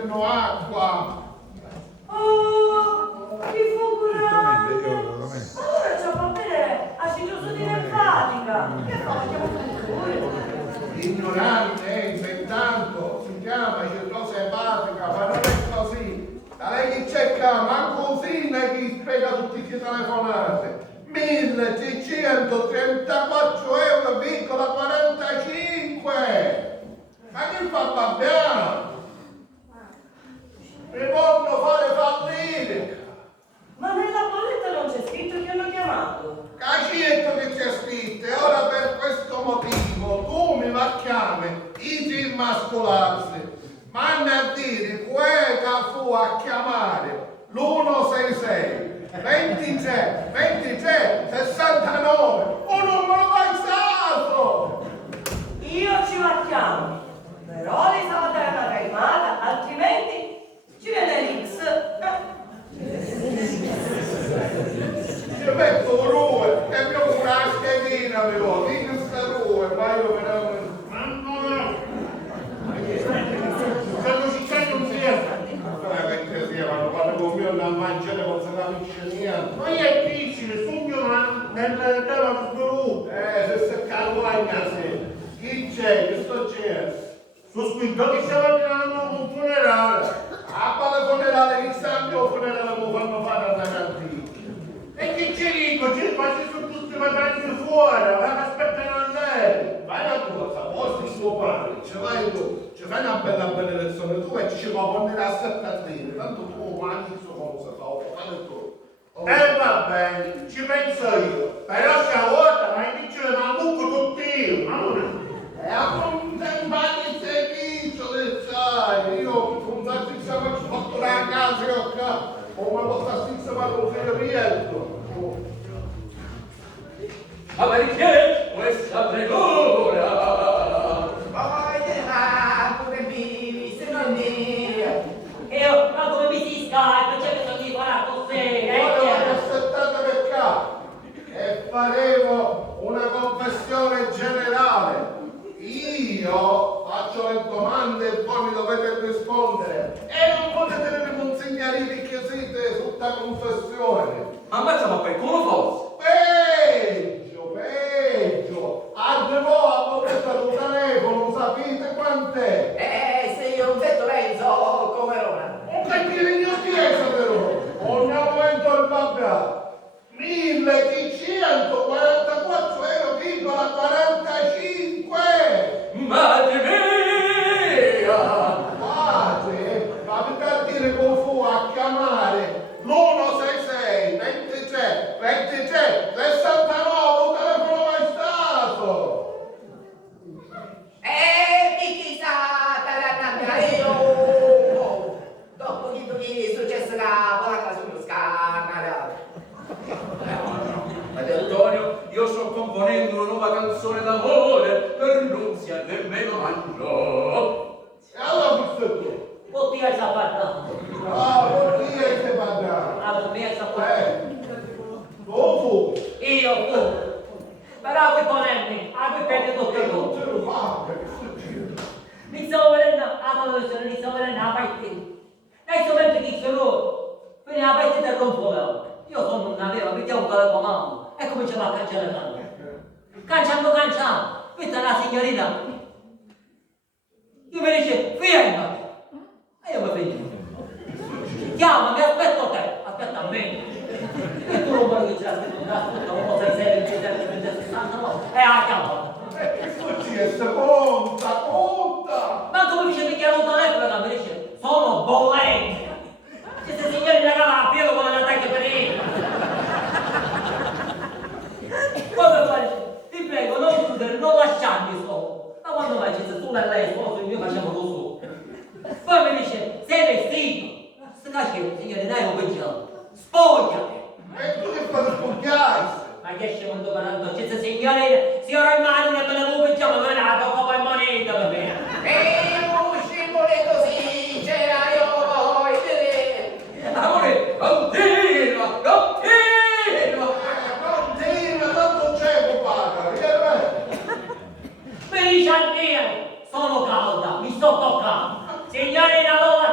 che no acqua. Oh, che figurante! Allora ci fa vedere acidoso di linfatica. Che fa? Chiamo pure. Ignorante, intanto si chiama acidosi epatica, ma non è così. Da lei chi cerca, manco così chi spiega tutti queste telefonate. 1.634,45 euro. Ma che fa babbiano? Mi vogliono fare fallire. Ma nella bolletta non c'è scritto che hanno chiamato. Cacetto che c'è scritto, e ora per questo motivo tu mi va a chiamare i mascolarsi. Ma a dire quella fu a chiamare l'166 23 69 un numero passato. Io ci chiamo. Però risate è una caimata, altrimenti ci viene l'X. Io metto rue e abbiamo una schedina, avevo, di questa rue, ma io veramente... Quando si c'è non si è. Che sia, quando parlo con mio non mangiare non si capisce niente. Ma è difficile, sogno nel tema sviluppo. Se si calguagna se. Chi c'è? Che sto c'è? Su spinto che stiamo andando un funerale. A quale funerale? Chi sa il mio funerale lo fanno fare alla cantina? E che ci dico? Ci passi su tutti i vacanti fuori, aspettano a lei. Vai una cosa, posti suo padre, ce l'hai tu, ci fai una bella benedizione tu e ci va a portare a sette a dire, tanto tu mangi su cosa fa, fai tu. Va bene, ci penso io. Però stavolta ma dice ma mucco tutti io. E accontentati il servizio del sai, io con la stessa faccio fatto la casa che ho qua, come la stessa faccio un figlio. Ma perché questa pregura? Come vivi, se non è... Ma come mi si scalda? C'è bisogno di fare così. Ora aspettate per qua e faremo una confessione generale. Io faccio le domande e voi mi dovete rispondere e non potete consegnare i requisiti sotto la confessione. Ammazza per come fosse. Peggio, arrivò a portare un telefono, sapete quant'è? Se io non sento lei, so come ora. Un cacchierino chiesa però, ogni aumento il babà. 1.544,45 euro. Madre mia! Guardate, ma per dire come fu a chiamare l'166 23 69 un telefono mai stato. Di chi sa, io... Dopo che è successo la polacca sullo scandalo. Ed Antonio, io sto componendo una nuova canzone d'amore per non sia nemmeno mangio. E allora questo è tu. Pottia sapata. Ah, vuol dire che padrà. Ah, pottia sapata. Dopo. Io tu. Però qui ponenni, a qui prende tutto il Non mondo. te lo fa, che succede? Mi stavo vedendo a televisione, mi stavo vedendo la partita. Lei sto vedendo chi sono. Quindi la partita è rompola. Io sono una vera, mettiamo un telecomando e cominciamo a cancellare. Canciamo. Questa è la signorina. Io mi dice, vieni. E io mi fermo. Chiama, mi aspetto te. Aspetta a me. E tu non vuoi che c'è aspetta un po' 6, 69 e a chiama. Che succede? Conta! Ma come dice mi chiama un telefono e mi dice, sono bollenti. Queste signori la cava a piego come la taglia per lì. Come fai? Ti prego, non chiudere, non lasciarmi solo. Ma quando mai c'è tu e lei sposo, io facevo così. Poi mi dice, sei vestito? Sta cacchio, signore, dai un pensiero. Spogliati. E tu che fai spogliare? Ma che scemo sto parlando? C'è signore, signora Emanuele, me la vuoi pensiamo, me la tocco poi moneta per me. Uscimole così, c'era io voi. Amore, continua! Continua, tanto c'è, compadre. Mi dice anche io, sono calda, mi sto toccando. Signorina, allora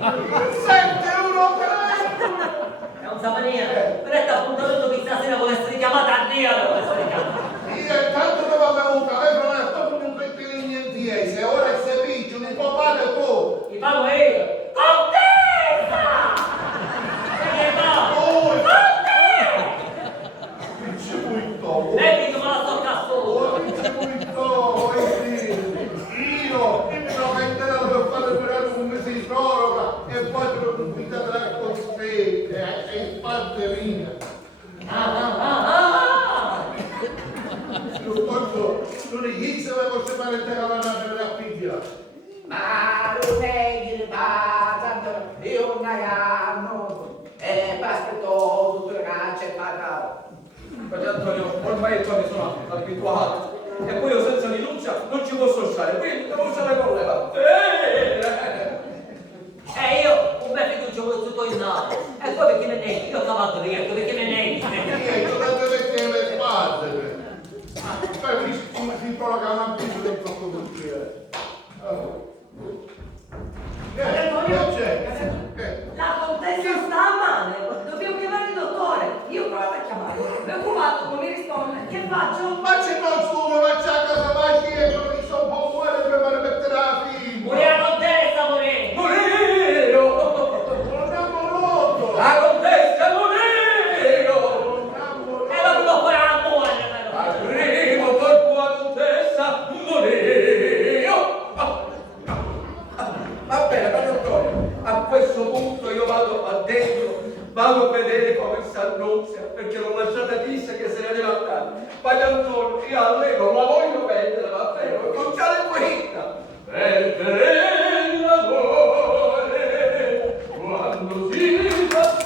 7 euro per È un Samania. Presta appuntamento che stasera vuole essere chiamata a Dio. Vuole essere chiamata. io intanto dopo aver avuto lei non è stato un pezzo niente se ora se piccio un po' padre tu Ti pago io. Contessa! Sai che fa? ci butto Lei mi la sto cassolo. ci butto io mi devo mettere per fare durare un mese di proroga e poi te lo confitate la cospetta e parte mia non gli se la posso fare te la per la figlia Ma non è che tanto io non hanno e basta tutto le cacce e parla. Frate Antonio, ormai qua mi sono abituato. E poi io senza rinuncia non ci posso stare, quindi devo stare con lei. Io un bel fiducio con tutto il naso. E poi perché me ne io ho cavato via, perché me ne io non perché le spalle poi come si proroga una pizza del troppo cucchiere Antonio, c'è la contessa sta male, dobbiamo chiamare il dottore. Io ho provato a chiamarlo, preoccupato, non mi risponde. Che faccio? ma c'è non studio ma c'è a casa vai e quello che sono un po' muore per mettere la figlia Pure la contessa, pure! Moreno! non abbiamo rotto La contessa Moreno! E la devo fare l'amore, Arrivo per tua contessa Moreno! Va bene, Padre Antonio, a questo punto io vado a dentro, vado a vedere come sta Nunzia, perché l'ho lasciata chissà che se ne deve andare. Padre Antonio, io a lei non la voglio vendere, va bene, non c'è la guida. Perché l'amore, quando si fa...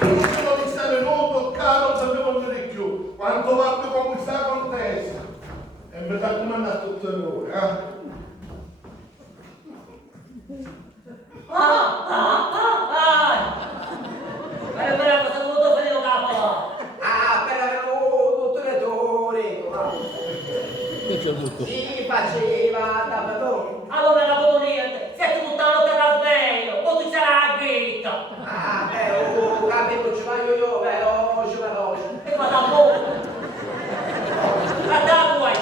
non sapevo di stare molto caro non sapevo di più quanto va più con questa contessa e mi sa come andare tutte le ore Per me cosa ho dovuto fare lo capo? Ah, per avere un dottore si faceva davvero. Allora la vedo niente, siete tutta la notte da sveglio, o tu sarai a gritta. Ah, capivo ci voglio io, veloce. E vado a poco. Guarda la vuoi.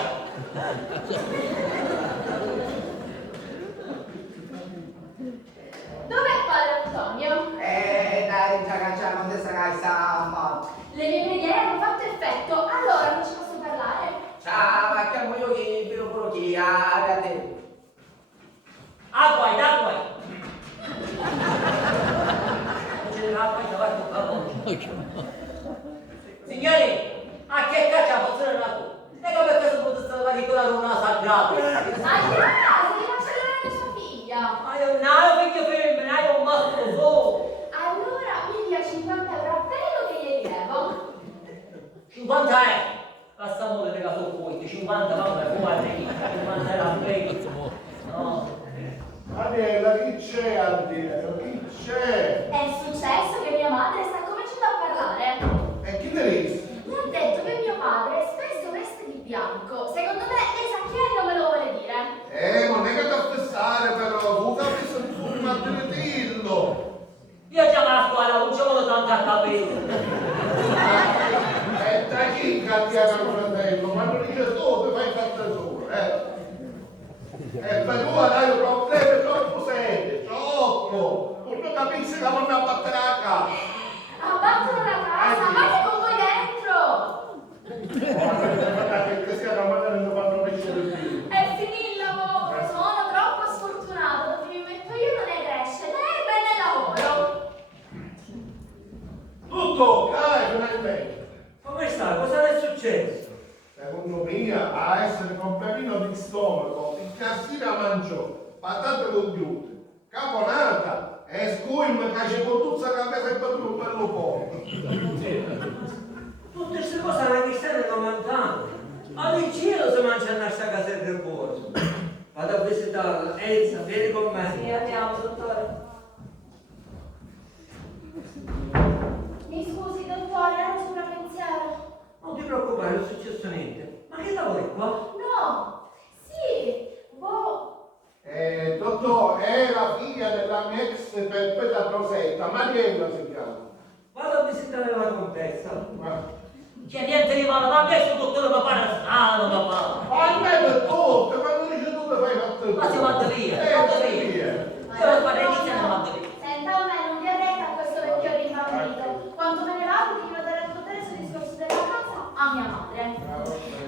Dov'è padre Antonio? Dai, già cacciamo questa casa. Le mie preghiere hanno fatto effetto, allora non ci posso parlare. Ciao, ma chiamo io che vi lo provo chi a te. Acqua, acqua. Ce l'ha poi davanti a favore. Signori, a che caccia posso andare tu? Ecco perché sono potuto stare di quella luna sagrata. Allora, devi accelerare sua figlia. Ma io non ho figlio femmina, io ho un mastro solo. Allora, mi dia 50 euro a pelo che gli rilevo. 50 euro. Basta mole che la so poi, 50 vabbè, guarda, 50 euro a pelo. No. Adela, chi c'è Adela? Chi c'è? È successo che mia madre sta cominciando a parlare. E chi ne dice? Mi ha detto che mio padre spesso veste di bianco. Secondo me lei sa chi è e non me lo vuole dire. Ma non è che da fissare però, tu capisci il tuo martirillo. Io chiamo la scuola, non ci vuole tanto a capire. E da chi cattiava il fratello? Ma non dice tu, ti fai fatta solo, E per tu hai problemi troppo seri, troppo. Non capisci che vanno a battere la casa. Abbattono la casa, ma che con voi dentro? Guarda che sia una maniera di quando pesce del figlio. È finito il lavoro, sono troppo sfortunato, dove mi metto io non ne cresce, lei è bene lavoro. Tutto, dai, finalmente. Come sta? Cosa è successo? Secondo me, a essere completino di stomaco, il cassino mangiò, patate compiute, caponata e scuim che c'è con tutta la cabeza e per un bello po'. Tutte queste cose alla cristiana non mangiano. All'incino si mangia una casa del riposo. Vado a visitarla. Elsa, vieni con me. Sì, andiamo, dottore. Mi scusi dottore, ero sopra pensiero. Non ti preoccupare, non è successo niente. Ma che lavori qua? No, sì, la mia ex perpetua Rosetta, Mariella si chiama. Vado a visitare la contessa. C'è niente di male, ma adesso dottore mi pare strano, papà. Ma almeno è tutto, quando dice tu mi fai fatto Ma si manda via, si manda via. Io lo farei di se ne manda via. Senta, a me non vi arreta a questo vecchio rimbambito. Quando me ne vado devo dare a potere sul discorso della casa a mia madre.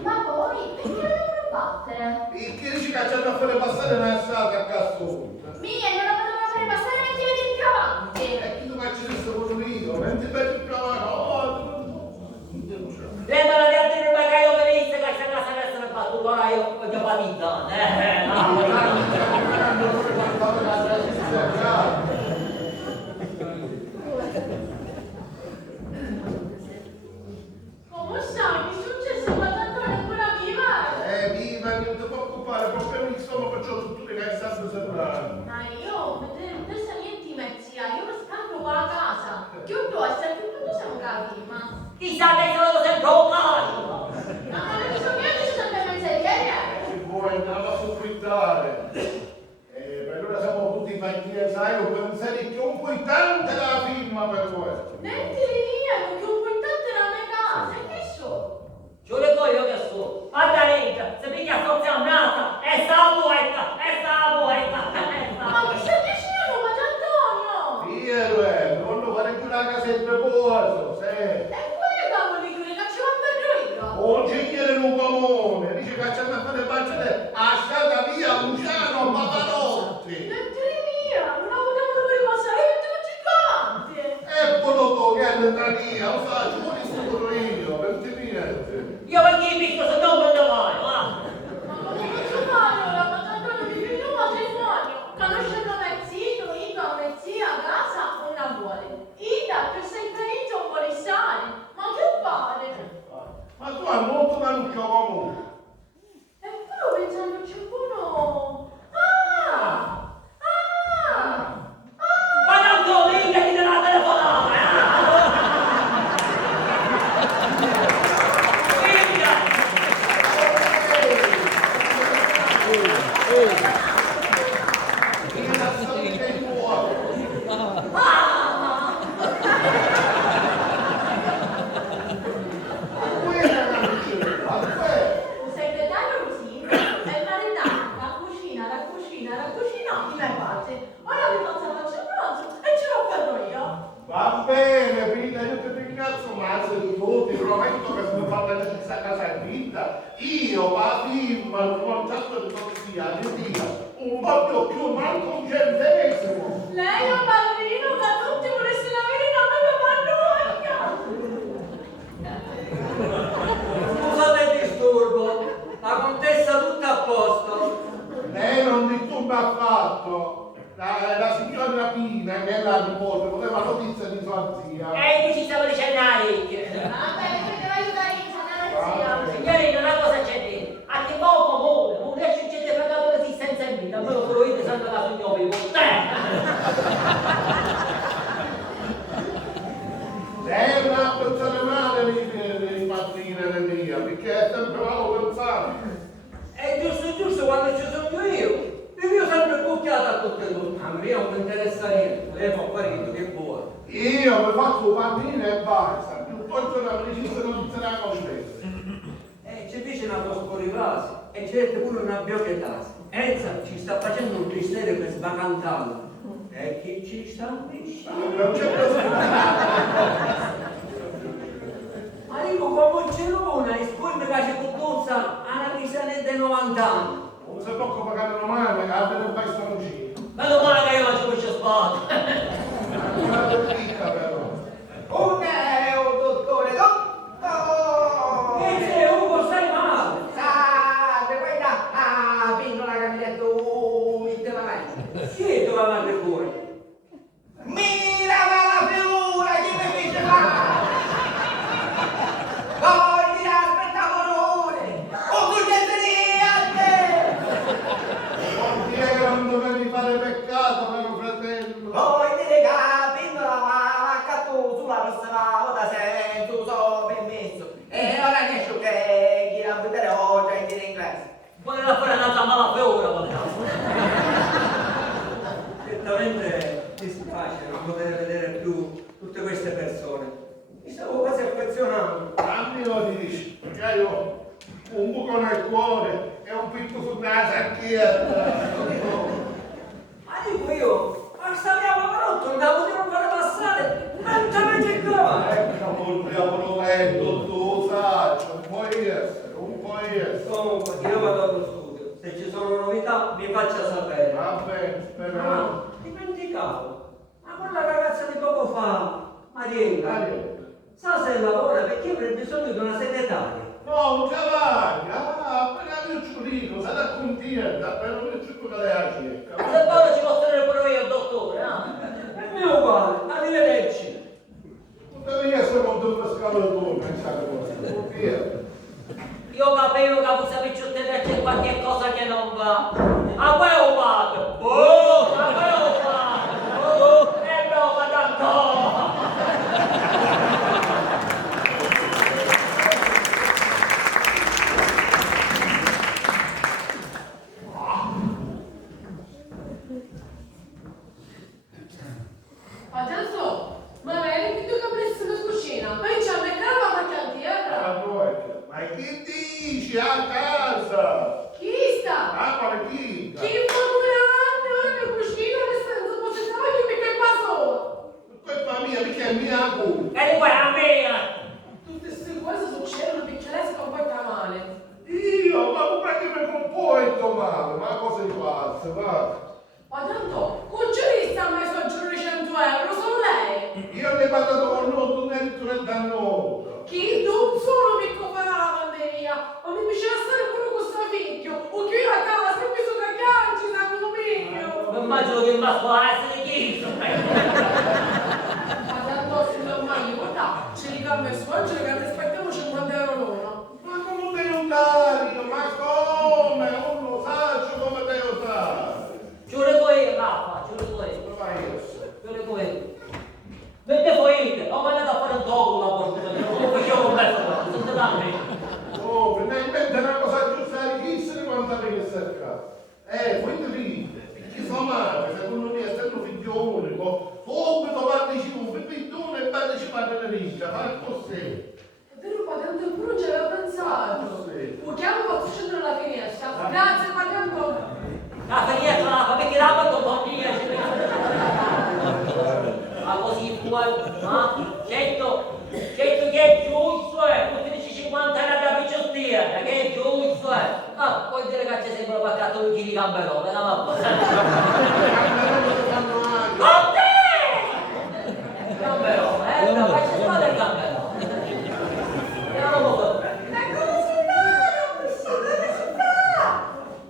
Ma poi, perché lo devo battere? E che dici che ci hanno a fare passare una strada a caso? Mia, non la potevano fare passare neanche vedere più avanti. E chi tu faccio questo con io? Non ti faccio più avanti. Lei la gente del bagaglio che viste che questa casa deve essere battuta, ora io ho già patito. Come sai? Che è successo? Ma tanto non è ancora viva? Viva, non ti preoccupare, proprio mi sono facendo tutte le cose sempre sembrano. Ma io, adesso niente mezzia, io mi scappo qua a casa. Che un po' essere più quando siamo capi, ma... Chissà che sono sempre un calcio. Ma non mi sono io, ci sono sempre mezzerie. Se vuoi andiamo a soppittare. Per ora siamo tutti banchieri, sai, o pensare che un po' tante la firma per questo. Metti via, che un po' tante non è casa, e che so? Ci lo dico io che so. Margarita, se piglia sozzannata, è sta poeta, è sta poeta. Ma chi sta dicendo, Padre Antonio? Piero, non lo fare più la casetta poso, se. E poi che cavolo di chiudere, che ci va a Un cigliere in un comune, dice che c'è da fare baciare a stata via Luciano Pavarotti. Metti via, non ho potuto pure passare, tutti quanti. E poi che è da via, lo faccio, poi sicuro io, per te niente. Io perché mi visto se non me ne vai, va. Ma come posso fare ora? Ma tanto non mi più un matrimonio. Conoscendo mezzino, Ida, mezzia, a casa, una vuole. Ida, che sei felice non vuole stare. Ma che fare? Ma tu hai molto tanto comune. E poi pensando c'è uno... Ah! Ma tanto mica ti della telefonata, Un segretario così, e maritare, la cucina, in parte. Ora vi faccio il pranzo e ce l'ho fatto io. Va bene, Pina, io ti ringrazio, ma se tu ti prometto che se mi fate la stessa casa in vita, io la firma, il contratto di corsia, di via, un po' più, manco un centesimo. Lei è un bambino, ma tutti vorreste avere una mia parrocchia. Scusate il disturbo, la contessa tutta a posto. Lei non disturba affatto. La signora Pina, che è la nipote, voleva notizia di sua zia. e ci stavo dicendo a ricchia. Vabbè, mi deve aiutare in sanare. Signorina, una cosa c'è dire. A che poco comune, non riesce a cedere fregato l'esistenza in vita, almeno solo io sanno caso il mio vivo. Lei non ha pensato male di partire le mie, perché è sempre malo pensare. È giusto quando ci sono io. Io sempre bucchiato a tutte e due. A me non mi interessa niente. Lei fa fare quello che vuole. Io mi faccio partire e basta, piuttosto che precisa non sarà contessa. Ci dice una cosa fuori frase e c'è pure una biochetasse. Enza ci sta facendo un mistero per sbacantare. E chi ci sta vicino? Non c'è bisogno. Arrivo come un cerone e poi mi piace tutto alla risale dei 90 anni. Non si può pagare una mano, che ha delle bastoncine. Meno male che io faccio questo spot. Una picca però. Un dottore, E se Ugo stai male? Salve, guarda, pingola che mi ha detto interamente. Chi dove andare fuori? Mira la figura che mi fece fare! Voi mi aspettavo ore! O tu Vuol dire che non dovevi fare peccato, mio fratello. Voi dire che la pingola va accatto sulla prossima volta se tu so permesso. E ora che esce che chi la vedere oggi in inglese. Voleva fare una mala peura, guarda. Certamente vabbè, però... Dimenticavo. Ma quella ragazza di poco fa, Mariella, Dai. sa se lavora perché io avrei bisogno di una segretaria. No, un cavallo, appena io ci dico, sarà contenta, appena io ci dico che lei ha cerca. Se poi ci posso tenere pure io, dottore, no? È mio uguale, arrivederci. Tuttavia siamo un pescatore, pensate voi. Io capivo che voi sapete c'è qualche cosa che non va. A voi ho fatto! Oh! A voi ho fatto! Oh! E no, ma tanto! Adesso, ma vedi che tu capisci in cucina, poi c'è una cava ma cantiera. Ma che dici a casa? Chi sta? Ah, quale chi? Chi fa 2 anni ora in cucina nel senso che stavo io mica qua solo. Colpa mia, mica è mia colpa. E di qua a me! Tutte queste cose succedono perché lei si comporta male. Io, ma perché mi comporto male? Ma cosa di pazzo, va? Ma tanto, un giurista ha messo a giuro 100 euro, solo lei. Io ne ho parlato con noi, tu ne hai 30 anni. Chi non solo mi compara la pandemia, ma mi piaceva stare pure con questo figlio. O che io a casa sempre sotto a ganci, da condominio. Immagino che mi può essere chiuso. Ma tanto se non mai guarda, ce li cambia il suo oggi che aspettiamo 50 euro l'ora. Ma come te lo taglio? Ma come? Non lo sa come te lo sa? Ci volevo io, Raffa, ci volevo io. Come fai io? Ci volevo io. Vede voi, ho mandato a fare un topo la porta, non facevo con me, sono da me. Oh, per me in mente una cosa giusta, chi se ne quanta che cerca? Voi ti ride, chi fa male, secondo me, essendo figlio unico, subito partecipo, figlio e partecipare alla ricca, fare così. È vero, ma tanto pure non ci aveva pensato. Sì. Lo chiamo e faccio scendere la finestra. Grazie, ma tanto. La finestra la fa, perché la porta compagnia. Ma così fuori, ma certo che è giusto, tu dici 50 anni da picciottia, che è giusto, Ah, puoi dire che c'è sempre qualche di di gamberone, no? Ma con te! Gamberone, ma fai solo del gamberone. E non lo può fare. Ma come si fa? Non si fa!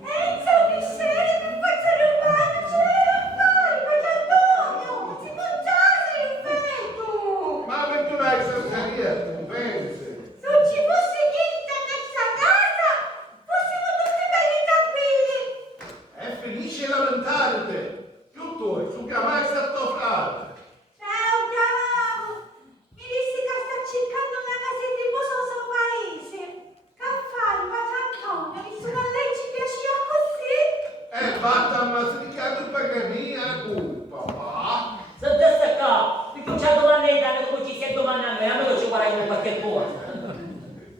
Enzo, che sei? Per forza romano, ce l'hai da fare! Perché Antonio, si mangiasse il freddo! Ma perché vai a non pensi? Se non ci fosse Chita nella casa, fossimo tutti belli tranquilli! È felice lamentarti. Più tu, su che mai stato frate. Ciao, bravo! Mi dissi che sta cercando una casa di riposo al suo paese. Che fare, padre Antonio? Visto che a lei ci piaceva così? Batta, ma si ricade perché è mia colpa, va? Senti a staccare, perché c'è domande di dare come ci si è domandando, a me non ci guarda qualche cosa.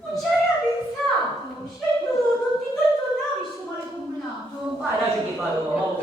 Non ci aveva pensato! Scendo tutti noi su quale combinato! Vai, lasci che parlo,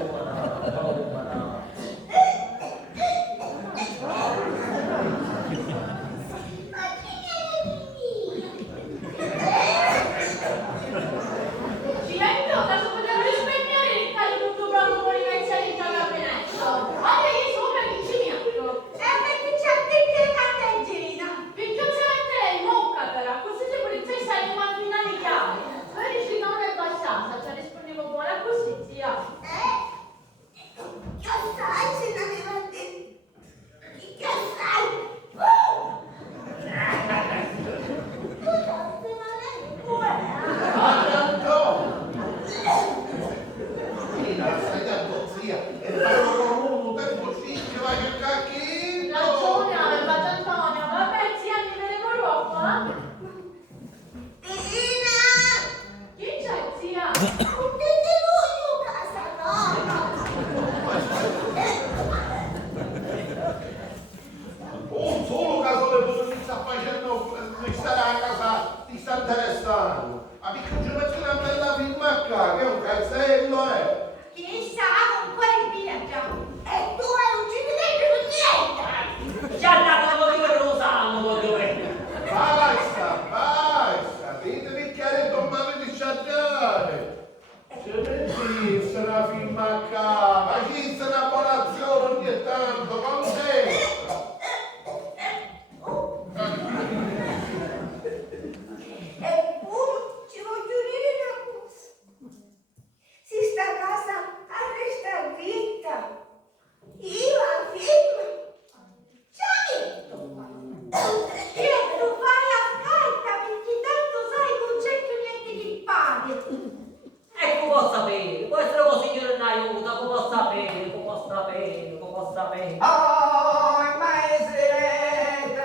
me. Oh, il maestro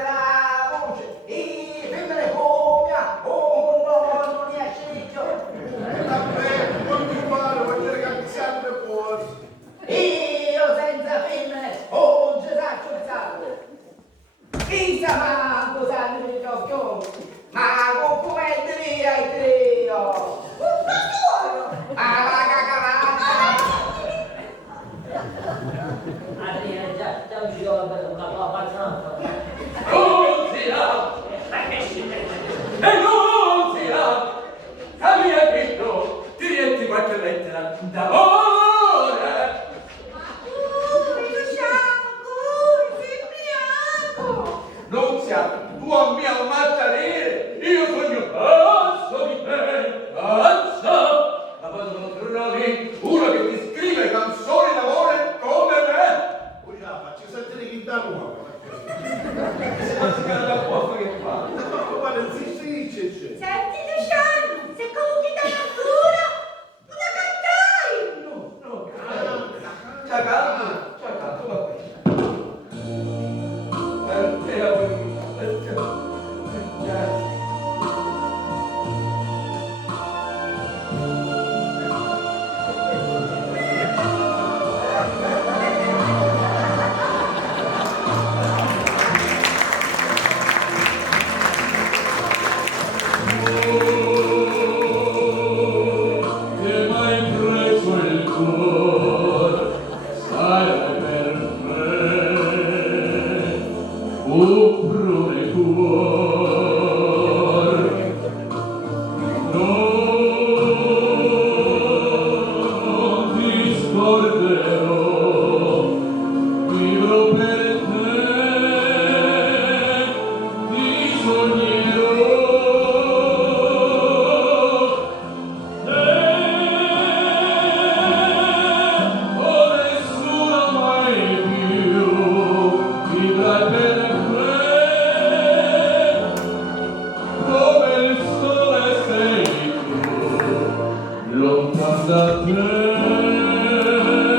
la voce, i femmine come non riesce di più. Vabbè, continuare, voglio dire che sempre fuori. Io senza femmine, oh Gesù salvo. Chissà manco sanno di occhio, ma con come via il trio. Ma la cacavata. Adriana, già uscito la bella, una tua abbastanza. Nunzia! E Nunzia! A mia Cristo, ti riempi qualche lettera d'amore! Nunzia, tu a mia ammazzare, io sogno pazzo di te, pazzo! Ma quando non trovi uno che ti scrive canzoni d'amore come me, Poi la faccio sentire chi da nuovo. se non si canta fuoco che fa? Ma non si dice. Senti Luciano, se comunque ti dà cura, una cantai! No, c'ha caldo, va bene. Per te la che m'hai preso il cuore, sai per me, prune cuore, non ti scorderò, vivrò per te, ti sognerò. Nessuno mai più vivrà per me, come il sole sei tu, lontano da te.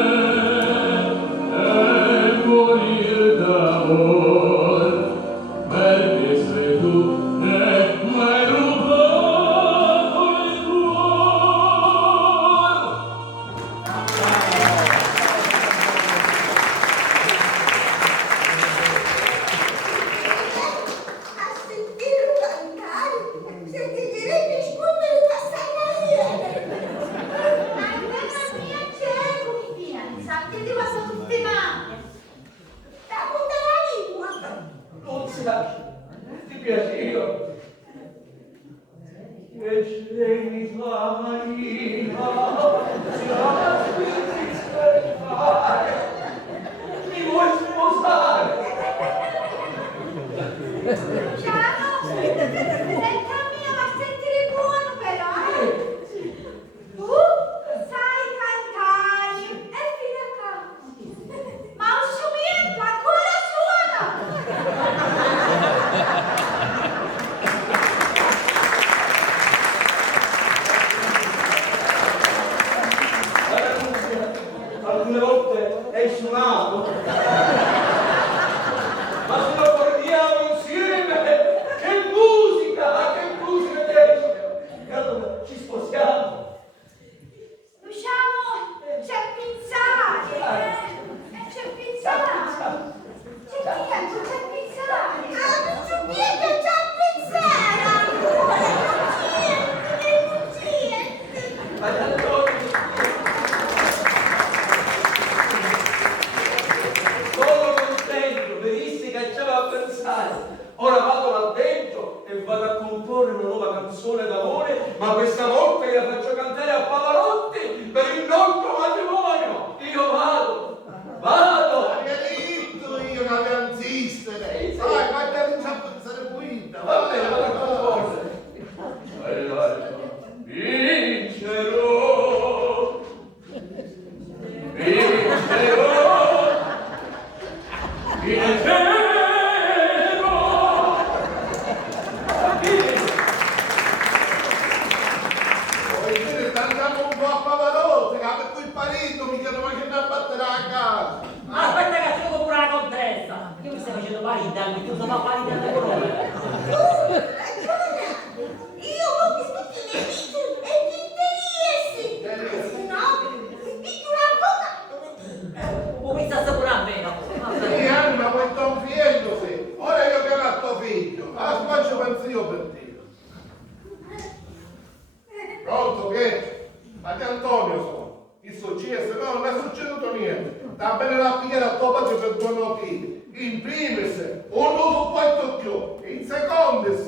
sta bene la pigliare a tuo padre per due motivi. In primis, un uso poi più. In secondis,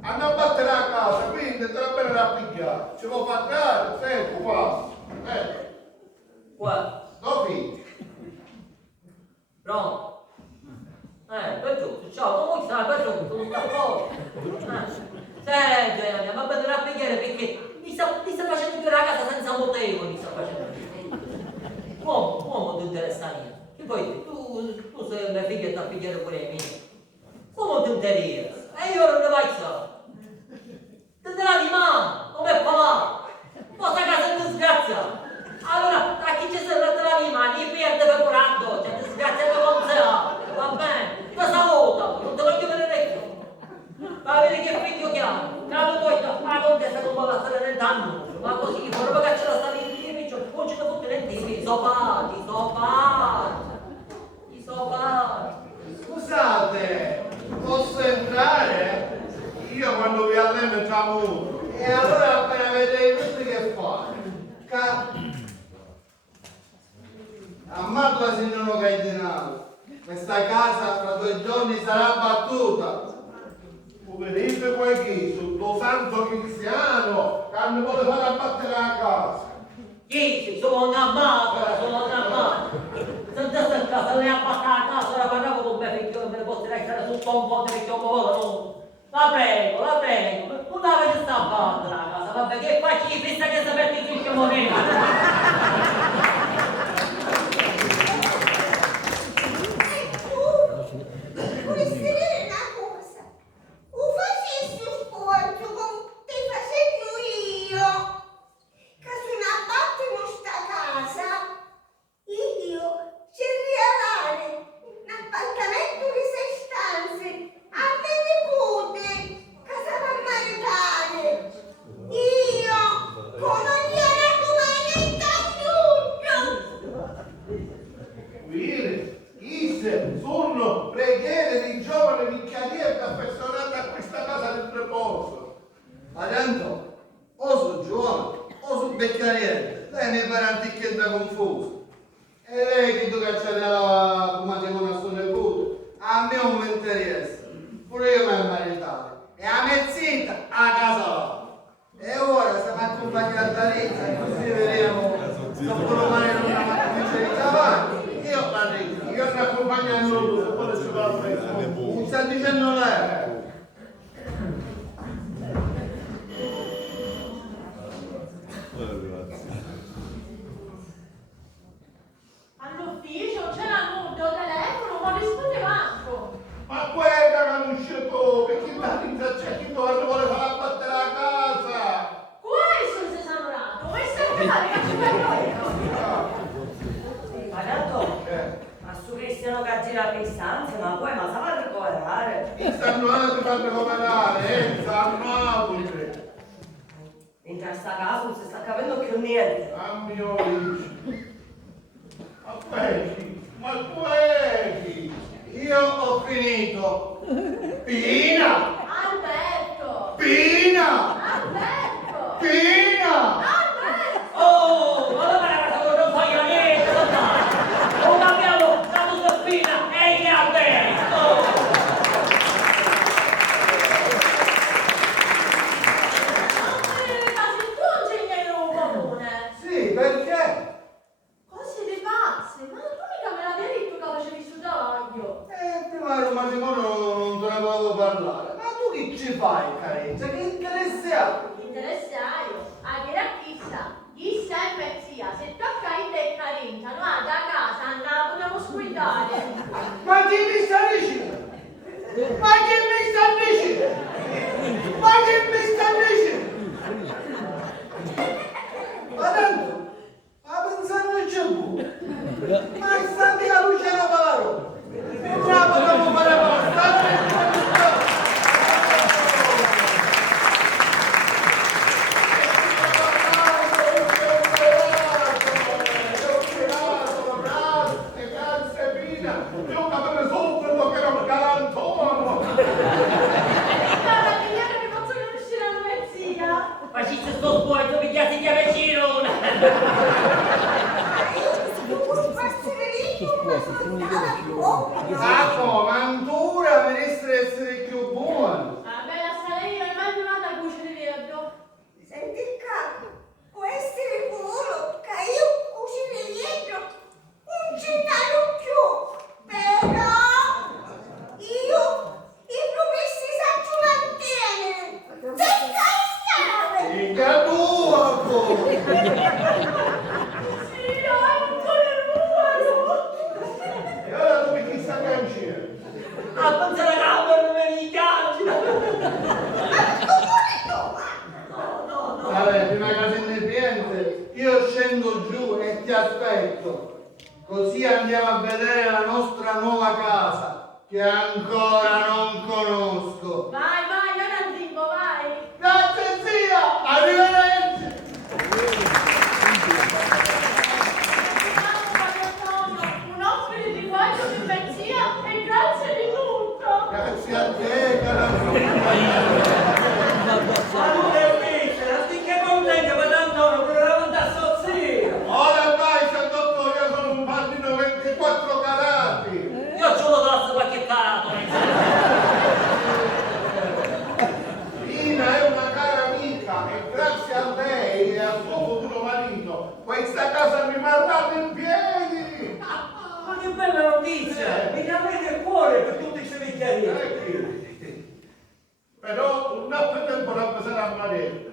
hanno a battere la casa, quindi sta bene la pigliare. Ci può pagare, sempre qua. Guarda, No figli. pronto? Per giusto, ciao, come stai? Per giusto, non sta fuori. Senti, andiamo a prendere a pigliare perché mi sta facendo chiudere la casa senza motivo, mi sta facendo. Uomo ti interessa niente. E poi tu sei la figlia da pigliare pure mia. Come ti interessa? E io non ne vai so. Te la di mano, come fa? Questa casa è disgrazia. Allora, tra chi ci serve te la di mano, gli perde per coraggio, c'è disgrazia con sé. Va bene? Questa volta, non te lo chiudere vecchio. Va a vedere che figlio chiamo. Capo poi, la contessa non va a stare nel danno. Ma così, proprio che c'è la stare in piccio, non ci sono tutti i tipi, sopati. Scusate, posso entrare? Io quando vi alleno entriamo. E allora appena vedete questo che fate? Ammazzo la signora Cardinale. Questa casa tra 2 giorni sarà battuta. Vedete poi chi? Sul santo cristiano che non vuole fare abbattere la casa. Chi? Sono una mamma. Senza sta casa, lei ha fatto la casa, ora parlavo con me perché io me ne posso lasciare sotto un ponte perché ho paura. La prego, non la vedo sta banda la casa, vabbè che faccio chi pensa che sapete che ci morire. Vorresti vedere una cosa? O facessi un sforzo come ti facendo io, che sono abbattuto sta casa, io ci regalare un appartamento di 6 stanze a me nipote, che sarà maritale. Io, con ogni argomento sono preghiere di giovane vicariere affezionate a questa casa del preposo. Adesso, o sono giovane, o sono beccariere, lei mi pare antichetta confuso. E lei che tu cacciare la matrimonio a suo nipote, a me non mi interessa, pure io mi maritare. E a mezzetta a casa là. E ora stiamo accompagnando a Tarizza, così vedremo se può fare una mattina di cavallo. Io parlo. Io sto accompagnando se vuole giocare a questo. Non sta dicendo lei. All'ufficio c'era nudo, telefono, ma risponde manco. Ma guarda che non uscito tu, perché Tarizza c'è chi non vuole fare abbattere la casa. Questo si sanno nato, questo è che ci fai Pagato? Ma su Cristiano che gira per istanze, ma poi ma sa a recuperare. Stanno altri per recuperare, stanno altri. Entra a sta casa non si sta capendo più niente. A mio Dio. Aspetti, ma tu chi? Io ho finito. Pina! Alberto! Pina! Alberto! Pina! Alberto! Oh, ma la casa non voglio niente, non fare. Non abbiamo stato soffina e che Alberto! Sì, perché? Cose di pazze, ma tu mica me l'avevi detto che facevi sul travaglio. Prima del matrimonio non te ne volevo parlare. Ma tu che ci fai, Careggia? Che interesse hai? Interesse hai? A dire a chissà è mezzia, se tocca in te carinta, noi da casa andiamo, dobbiamo sguidare. Ma chi mi sta dicendo? Ma chi mi sta dicendo? Ma chi mi sta dicendo? Ma tanto, ma pensando c'è pure. Ma sta via Luciano Paro. Bravo, dopo fare posta. Io capire solo quello che era un galantuomo. Guarda, che io non mi posso conoscere la mezzia. Ma ci sto scuola, tu mi chiasi di vicino! io si può passare Ancora mi resta essere più buono. Vabbè, lasciare io, è mai durata la cucina di viaggio. Senti capo, può essere buono che io cucino dietro un centinaio più, però io i promessi saccio mantenere. Senza stare! Mica tu, ancora. Sì, ancora ruolo. E ora dove chi sta cancino? A pensare la gamba non me li caccia! Vabbè, prima che sei indepiente, io scendo giù e ti aspetto. Così andiamo a vedere la nostra nuova casa, che ancora non conosco. Vai, non arrivo, vai. Grazie zia, arrivederci. Un ospite di viaggio di benzina e grazie di tutto. Grazie a te, cara figlia. Ma tu che dici? Non stai che contento per Antonio, per la vanta sozzia! Ora vai, San Dottore, io sono un bambino 24 carati. Io ce l'ho dato qualche carato! Ina è una cara amica e grazie a lei e al suo futuro marito questa casa rimarrà in piedi. Ma che bella notizia! Mi avete il cuore per tutti questi vecchiarini! Però un altro tempo rappresenterà a Marietta.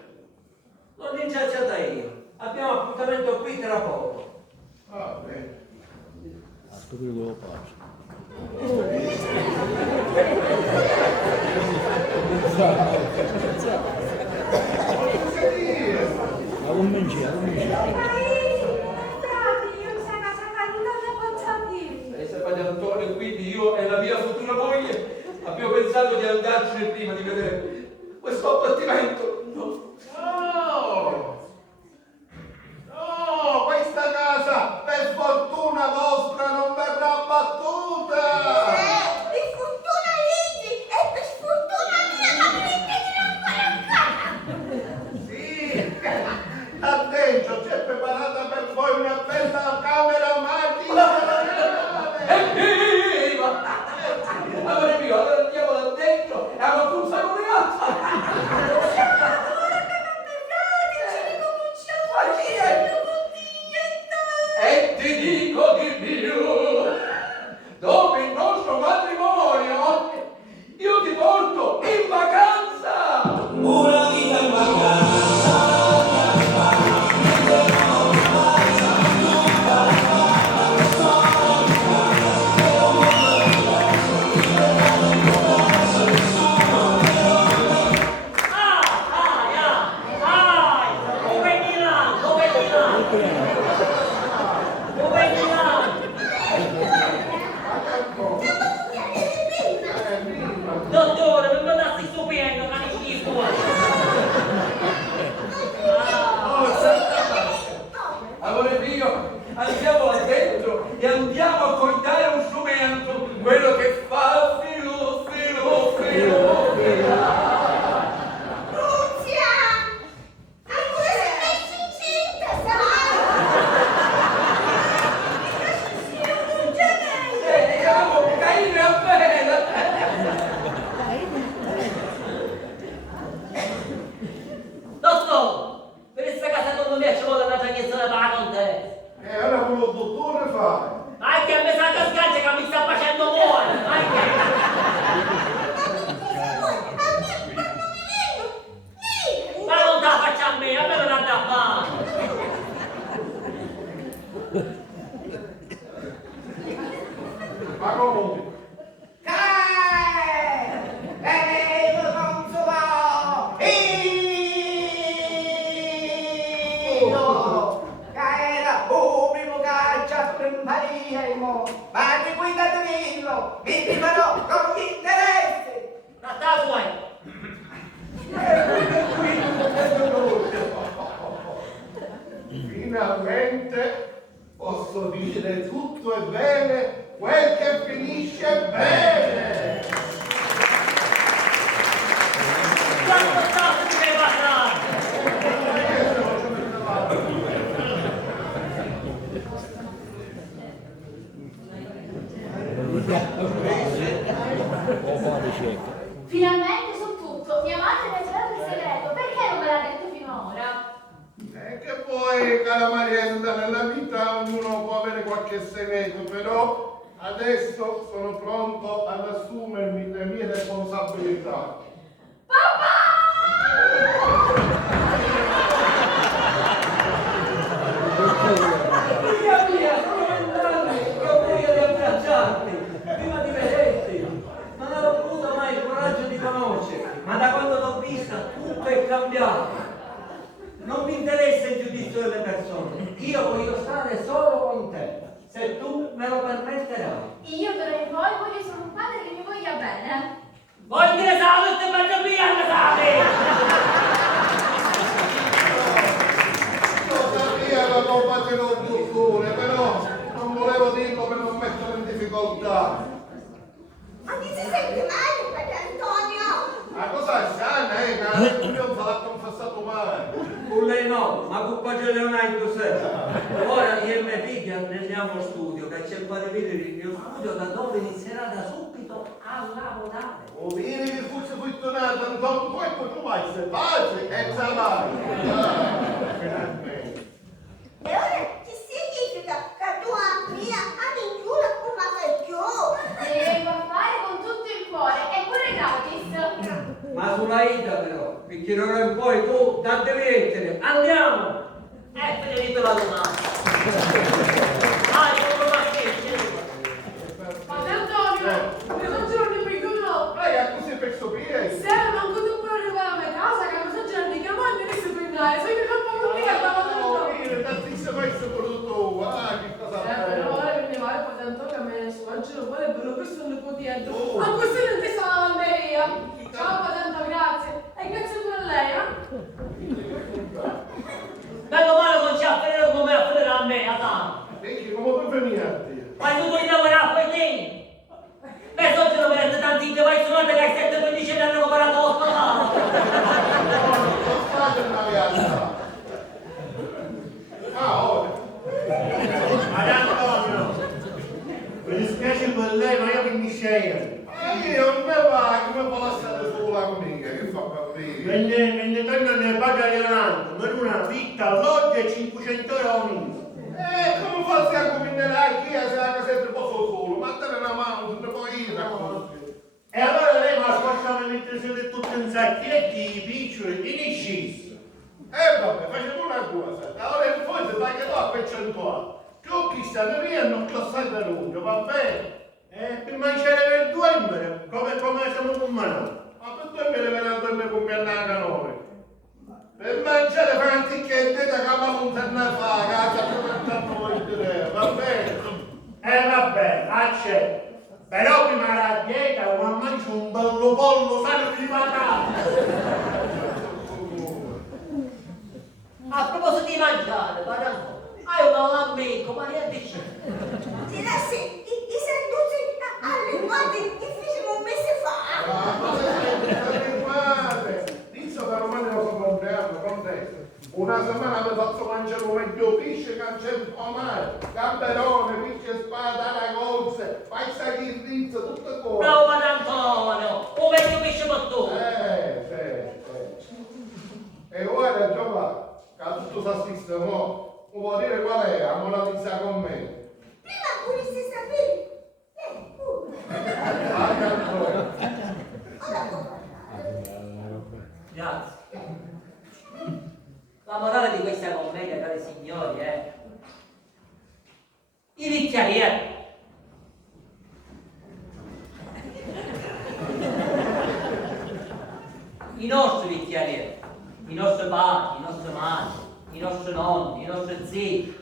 L'ho ringraziata io. Abbiamo appuntamento qui tra poco. Va bene. Lei sa Padre Antonio, quindi io e la mia futura moglie abbiamo pensato di andarcene prima di vedere questo abbattimento. No. No, questa casa per fortuna vostra non verrà abbattuta. Di fortuna Ligi e per sfortuna mia la volete ancora a casa. Sì, là dentro c'è preparata per voi una bella camera macchina. Evviva! Amore mio, allora andiamo là dentro e a confusare un ragazzo. Ora che non mi frate, ci ricominciamo a girare E ti dico di più, dopo il nostro matrimonio, io ti porto in vacanza! Una vita in vacanza. Dottore, non mi date stupendo, cani fuori! Amore mio, andiamo là dentro e andiamo a cortare un strumento, quello che fa filo, filo, filo, filo. Nunzia! Ancora sei messa incinta, sai? Io non c'è meglio! Andiamo, Caino e Abele! Dottore, per questa casa secondo me ci vuole una traghezione per la contessa! E ora quello il dottore fare. Anche a me sa che scaccia che mi sta facendo muovere! Anche! Ma non te la faccia a me non la da fare! Ma comunque, Io non so io che era un primo cacciato in Maria ma di guida di Villo mi vivono con gli interessi. Ma sta fuori! finalmente posso dire tutto è bene quel che finisce bene. Quanto stato ti deve passare? Finalmente so tutto. Mia madre mi ha svelato il segreto. Perché non me l'ha detto finora? Che poi, cara Mariella, nella vita ognuno può avere qualche segreto, però adesso sono pronto ad assumermi le mie responsabilità. Via, sono 20 anni che ho voglia di abbracciarti, prima di vederti. Non avevo avuto mai il coraggio di conoscerti, ma da quando t'ho vista tutto è cambiato. Non mi interessa il giudizio delle persone, io voglio stare solo con te, se tu me lo permetterai. Io d'ora in poi voglio solo un padre che mi voglia bene. Vuoi dire salve e mezzo via, Natale! Lo sapevo che non facevo giustore, però non volevo dirlo per non mettere in difficoltà. Ma ti si sente male, padre Antonio? Ma cosa sana, cara? Io non l'ha confessato mai. Con lei no, ma con Padre Leonardo sei. Ora io e mia figlia andiamo allo studio, che c'è il padre il mio studio, da dove inizierà da subito a lavorare. O vieni che fosse fortunato, Antonio, poi tu vai se pace e travagli. E ora che significa che tua mia avventura come fai più? E vengo a fare con tutto il cuore, e pure gratis. Ma sulla Ida però, perché ora in poi tu devi lettere, andiamo! Finito la domanda. Come la Padre Antonio, mi sono giorni per chiudo. A così per sopire? Se non tu pure arrivare a mia casa, che non so giorni che mai mi riesco a tornare. Sei che troppo lunga, Tantissimo questo prodotto, che cosa però ora che ne vale Padre Antonio, a me su oggi non vuole bello, questo non può dire. Ma questo non ti sta la lavanderia. Ciao Padre Antonio, grazie. E grazie pure a lei, Meno male non c'è a finire come a finire a me, Adamo. Perché come puoi venire a te? Ma tu vuoi lavorare poi te? Beh, oggi non vedete tanti che vai suonate che hai 7-15 anni hanno lavorato all'ospedale. Non state una realtà. Ora. Padre Antonio, mi dispiace per lei, ma io mi sceglie. Io non me va, come può lasciare sola amica, che fa bambini? Venne torno nel padre Leonardo, per una vita, alloggio e 500 euro al mese. Come fai a combinare chi se la casetta posso solo? Ma dare una mano, tu ne puoi ir raccontare. E allora lei mi ha scorsato mentre siete tutti in sacchetti, piccioli, in scisso. Vabbè, facciamo una cosa. Allora in fondo pagherò a percentuale. Tu chi stanno via non classate da lungo, va bene? Per mangiare per 2 euro, come siamo con mano. Ma per te mi deve andare con mia nana noi. Per mangiare fai un ticchettino che la montagna fa, casa per tanto voi dire, va bene? Vabbè, accetto. Però prima la dieta, ma mangio un bello pollo sano di patate. A proposito di mangiare, guarda, hai un amico, ma niente c'è. Ti lasci i sanducci allungati che fecimo un mese fa. Inizio da romani lo so compleanno, contento. Una settimana mi faccio mangiare un meglio pesce che non c'è mai. Gamberone, pesce spada, ragozze, fai sacrificio, tutte cose. Bravo Padre Antonio, un meglio pesce per tu. Sì. E ora, Giovanni, che tutto si sistemò, vuol dire qual è, a monetizzare con me. Prima volessi sapere. Ora può parlare. Grazie. La morale di questa commedia, cari signori, è i bicchierieri. I nostri bicchierieri, i nostri padri, i nostri madri, i nostri nonni, i nostri zii,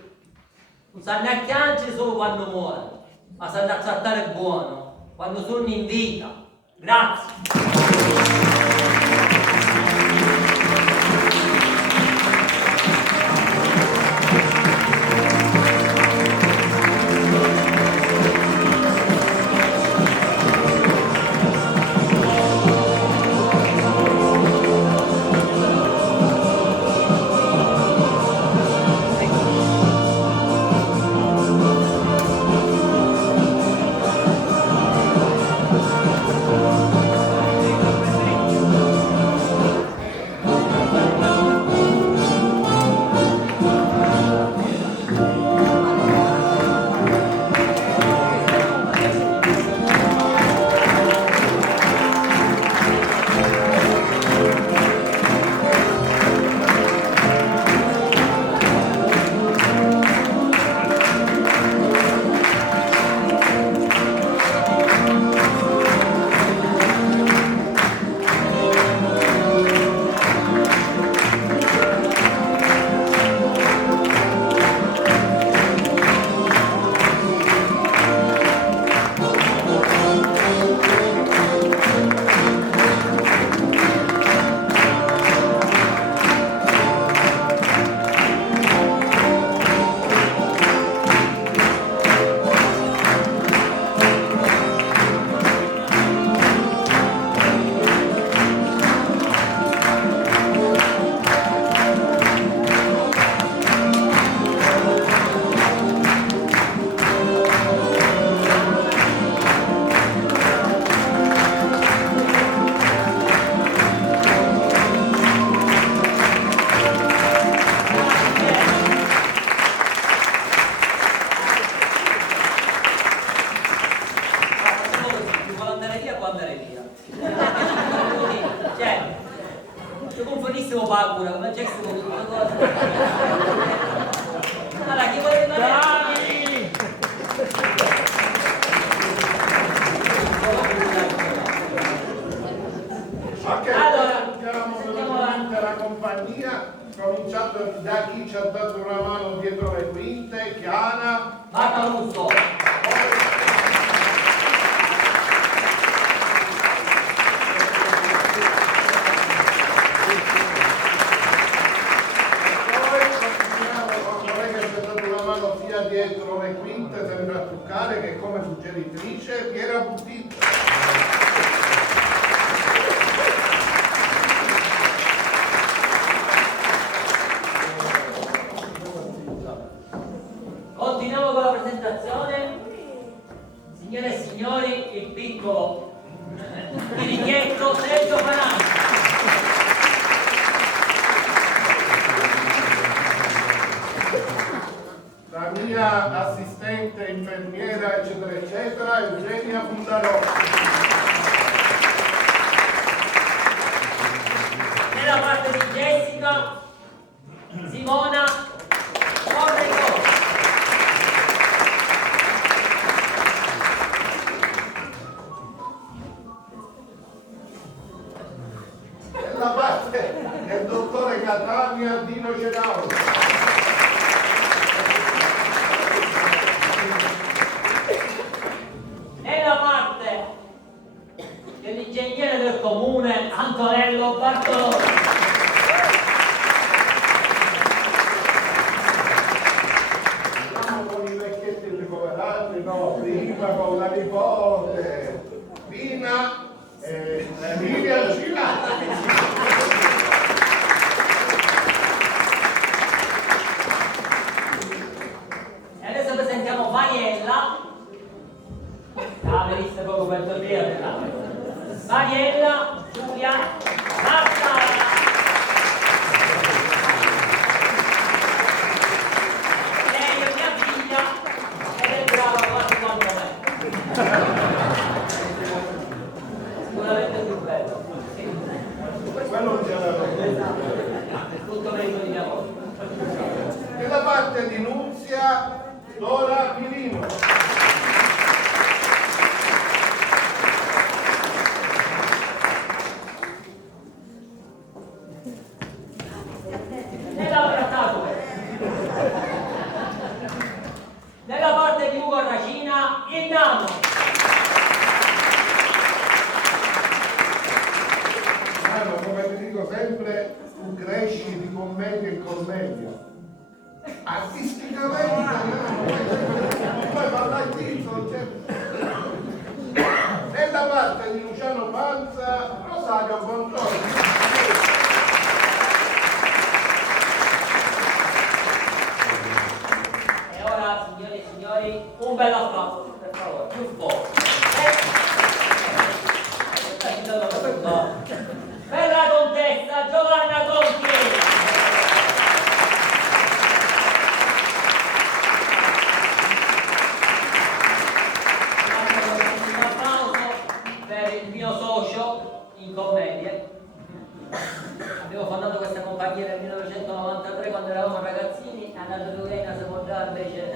non sanno a piangere solo quando muoiono, ma sanno a trattare buono quando sono in vita. Grazie. paura, come c'è stato tutto cosa. Allora, chi vuole rimanere? Ok, Allora, sentiamo velocemente la compagnia, cominciando da chi ci ha dato una mano dietro le quinte, Chiara. Macaruso. Dietro le quinte sembra toccare che come suggeritrice Piera Buttizza. Continuiamo con la presentazione. Signore e signori, il piccolo Pirichietto Sergio Panani. La mia assistente, infermiera, eccetera, eccetera, Eugenia Fundarò. Nella parte di Jessica, Simona Correco. Nella parte del dottore Catania, Dino Cenao. Nella parte dell'ingegnere del comune, Antonello Bartoloni. Siamo con i vecchietti ricoverati, no, prima con la nipote, Rina e Emilia Cilati. E adesso presentiamo Mariella. Camerista proprio per dormire. Mariella, Giulia, Marta. Lei è mia figlia ed è brava quasi quanto me. Sicuramente più bello. Quello non c'era. Tutto merito di mia volta. Nella parte di Nunzia, Dora Mirino. Nella parte di Ugo Racina, il nano. Nano, come ti dico sempre, tu cresci di commedia in commedia. Artisticamente, non puoi parlare di non c'è. Nella parte di Luciano Panza, Rosario Bongiorno. E ora, signore e signori, un bel applauso, per favore, più forte. Per la contessa Giovanna Conti. Un applauso per il mio socio in commedie. Abbiamo fondato questa compagnia nel 1993 quando eravamo ragazzini, è andato lui a Samodra invece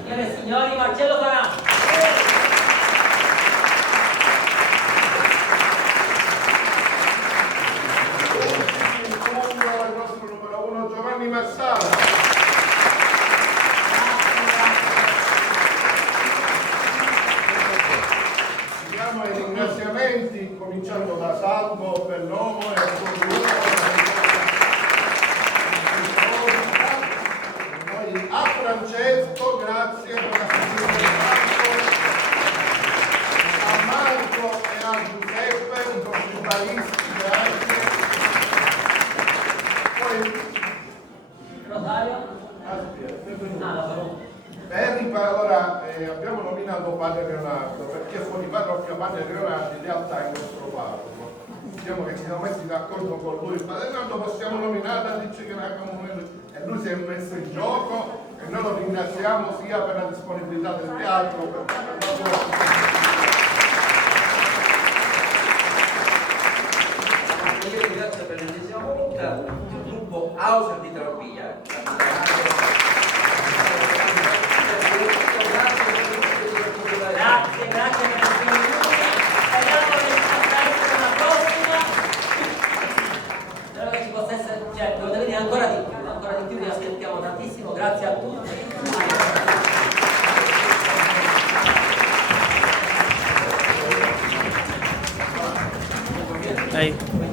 signore e signori, Marcello Farà. Il nostro numero uno Giovanni Massara. Andiamo ai ringraziamenti, cominciando da Salvo Bellomo e al suo gruppo. Poi a Francesco, grazie per la a Marco e a Giuseppe, i commentaristi, grazie. Poi Rosario? allora abbiamo nominato Padre Leonardo perché fuori parrocchia Padre Leonardo in realtà è il nostro parroco. Diciamo che ci siamo messi d'accordo con lui, il Padre Leonardo possiamo nominare, dice che la comunione e lui si è messo in gioco e noi lo ringraziamo sia per la disponibilità del teatro, per la sua ringrazio per l'ennesima volta il gruppo Auser di Trapia. Grazie per essere venuti. Speriamo che ci una prossima. Spero che ci possa essere, cioè, dovete venire ancora di più, vi aspettiamo tantissimo. Grazie a tutti. Ehi.